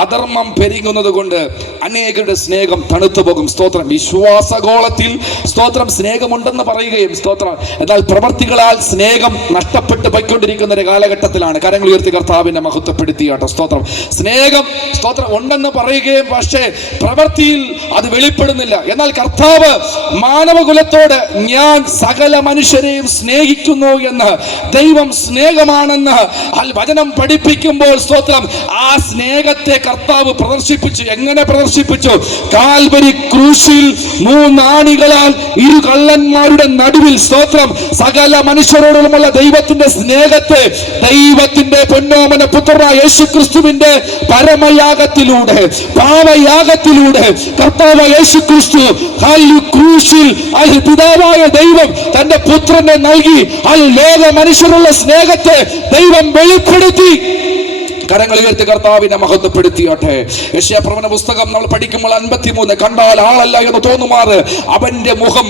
അധർമ്മം പെരുകുന്നത് കൊണ്ട് അനേകരുടെ സ്നേഹം തണുത്തു പോകും. സ്തോത്രം. വിശ്വാസഗോളത്തിൽ സ്തോത്രം സ്നേഹമുണ്ടെന്ന് പറയുകയും സ്തോത്രം, എന്നാൽ പ്രവർത്തികളാൽ സ്നേഹം നഷ്ടപ്പെട്ടു പോയിക്കൊണ്ടിരിക്കുന്ന ഒരു കാലഘട്ടത്തിലാണ്. കരങ്ങൾ ഉയർത്തി കർത്താവിനെ മഹത്വപ്പെടുത്തിയാട്ടോ. സ്തോത്രം. സ്നേഹം സ്തോത്രം ഉണ്ടെന്ന് പറയുകയും പക്ഷേ പ്രവൃത്തിയിൽ അത് വെളിപ്പെടുന്നില്ല. എന്നാൽ കർത്താവ് മാനവകുലത്തോട് ഞാൻ സകല മനുഷ്യരെയും സ്നേഹിക്കുന്നു എന്ന്, ദൈവം സ്നേഹമാണെന്ന് വചനം പഠിപ്പിക്കുമ്പോൾ സ്തോത്രം ആ സ്നേഹത്തെ കർത്താവ് പ്രദർശിപ്പിച്ചു. എങ്ങനെ പ്രദർശിപ്പിച്ചു? കാൽവരി ക്രൂശിൽ 3 ആണികളാൽ 2 കള്ളന്മാരുടെ നടുവിൽ സ്തോത്രം സകല മനുഷ്യരോടുമുള്ള ദൈവത്തിന്റെ സ്നേഹത്തെ ദൈവത്തിന്റെ പൊന്നോമന പുത്രനായ യേശുക്രിസ്തുവിന്റെ പരമയാഗത്തിലൂടെ, പാവയാഗത്തിലൂടെ കർത്താവ് യേശുക്രിസ്തു ക്രൂശിൽ പിതാവായ ദൈവം തന്റെ പുത്രനെ നൽകി ലോക മനുഷ്യരുള്ള സ്നേഹത്തെ ദൈവം വെളിപ്പെടുത്തി. കരങ്ങൾ ഉയർത്തി കർത്താവിനെ മഹത്വപ്പെടുത്തിയാട്ടെ. യെശയ്യാപ്രവചന പുസ്തകം നമ്മൾ പഠിക്കുമ്പോൾ 53 കണ്ടാൽ ആളല്ല എന്ന് തോന്നുമാറ് അവന്റെ മുഖം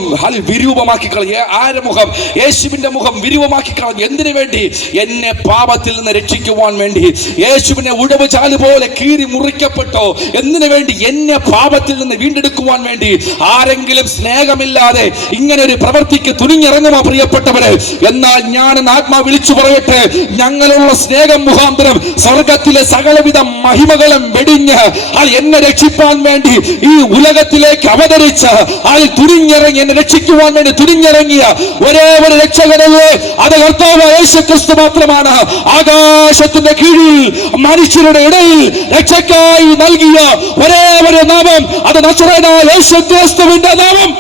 വിരൂപമാക്കി കളഞ്ഞു. ആരുടെ മുഖം? യേശുവിന്റെ മുഖം വിരൂപമാക്കി കളഞ്ഞു. എന്തിനു വേണ്ടി? എന്നെ പാപത്തിൽ നിന്ന് രക്ഷിക്കുവാൻ വേണ്ടി. യേശുവിനെ ഉഴവ് ചാല് പോലെ കീറി മുറിക്കപ്പെട്ടോ എന്തിനു വേണ്ടി? എന്നെ പാപത്തിൽ നിന്ന് വീണ്ടെടുക്കുവാൻ വേണ്ടി. ആരെങ്കിലും സ്നേഹമില്ലാതെ ഇങ്ങനെ ഒരു പ്രവൃത്തിക്ക് തുനിഞ്ഞിറങ്ങുമോ പ്രിയപ്പെട്ടവരെ? എന്നാൽ ഞാൻ ആത്മാ വിളിച്ചു പറയട്ടെ, ഞങ്ങളുള്ള സ്നേഹം മുഖാന്തരം സ്വർഗത്തിലെ സകലവിധ മഹിമകളും വെടിഞ്ഞ് എന്നെ രക്ഷിപ്പാൻ വേണ്ടി ഈ ഉലകത്തിലേക്ക് അവതരിച്ച് തുനിഞ്ഞിറങ്ങി എന്നെ രക്ഷിക്കുവാൻ വേണ്ടി തുനിഞ്ഞിറങ്ങിയ ഒരേ ഒരു രക്ഷകനല്ലേ, അത് കർത്താവ് യേശുക്രിസ്തു മാത്രമാണ്. ആകാശത്തിന്റെ കീഴിൽ മനുഷ്യരുടെ ഇടയിൽ രക്ഷയ്ക്കായി നൽകിയ ഒരേ ഒരു നാമം, അത് നസറേയനായ യേശുക്രിസ്തുവിന്റെ നാമം.